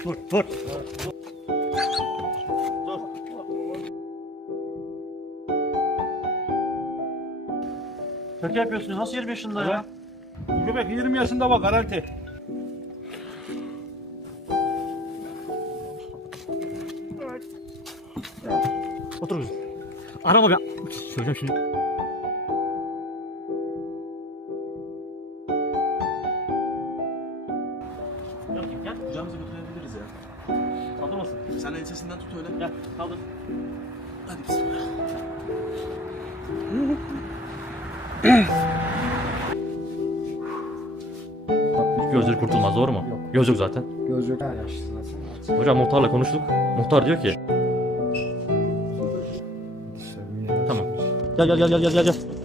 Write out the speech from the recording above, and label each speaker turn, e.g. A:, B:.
A: Vur vur. Şaka yapıyorsun ya. Nasıl 20 yaşında ya?
B: Bu köpek 20 yaşında bak garanti.
A: Otur kızım. Arama be. Söyleyeceğim şimdi. Gel gel.
C: Kucağımıza götürebiliriz ya.
A: Kaldırmasın.
C: Sen ensesinden tut öyle.
A: Gel kaldır.
C: Hadi bismillah.
A: Gözleri kurtulmaz, doğru mu?
D: Yok.
A: Göz yok zaten.
D: Göz yok. Yaşlı zaten.
A: Hocam muhtarla konuştuk. Muhtar diyor ki tamam. Gel gel gel gel gel gel.